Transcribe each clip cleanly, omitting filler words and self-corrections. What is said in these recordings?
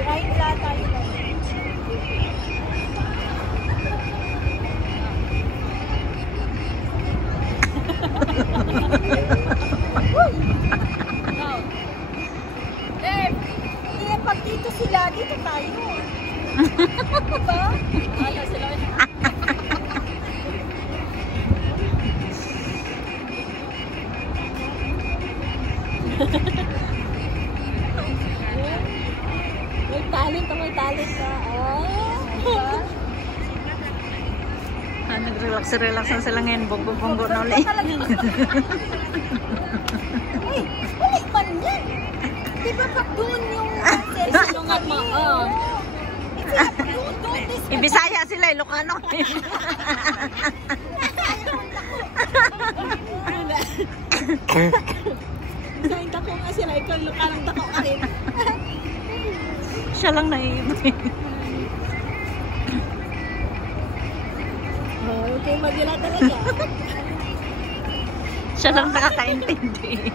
Kain lahat tayo lang. Pag dito sila, dito tayo. Diba? Ano sila? May talent ka. Diba? Nag-relax na sila ngayon. Bonggo-bonggo na ulit. Ay, balik man yan. Diba pag doon yung silungan mo? Oo. Ibisaya sila, Ilocano. Kain dako nga sila, ikaw Ilocanong dako ka rin. Siya lang naiibig. Okay, magila talaga. Siya lang nakakaintindi.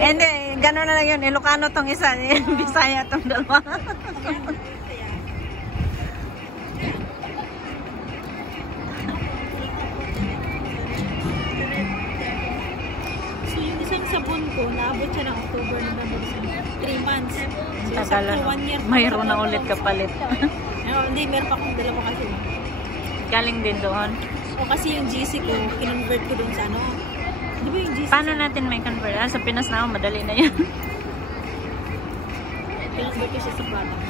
Hindi, gano'n na lang yun. Ilocano tong isa, Bisaya tong dalawa. So yung isang sabon ko, naabot siya ng October, November, 3 months. So Tagalan. sa 1 year. Mayroon na ulit kapalit. Hindi, meron pa akong dalawa kasi. Galing din doon. O kasi yung GC ko, kinonvert ko dun sa ano. Di ba yung GC? Paano natin may convert? Sa Pinas na ako, madali na yan. Kinonvert ko siya sa product.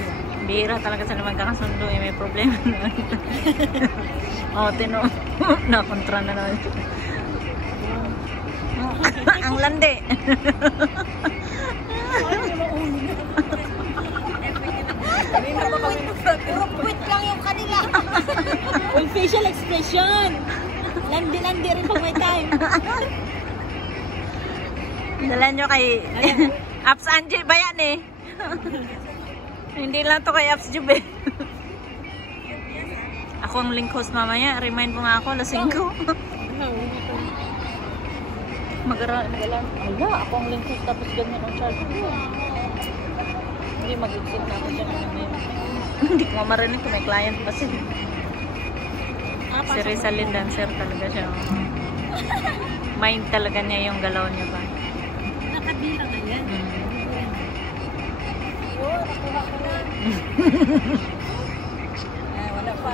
Bihira talaga sila magkakasundo. May problema na. Tino. Nakontra na naman. Ang landi. Puro lang yung kanila. Yung facial expression. Landi-landi rin pag may time. Dala nyo kay Apps Angie ba yan eh? Hindi lang to kay Apps Jube eh. Ako ang link host mamaya. Remind mo nga ako, lasing ko. Mag-alam. Ala, ako ang link host tapos ganyan ang charge ko. Hindi mag-exit na ako dyan. Hindi ko marinig kung may client pa siya. Si Rizalyn dancer talaga siya. Mind talaga niya yung galaw niya ba? Nakabila na yan. Wala pa.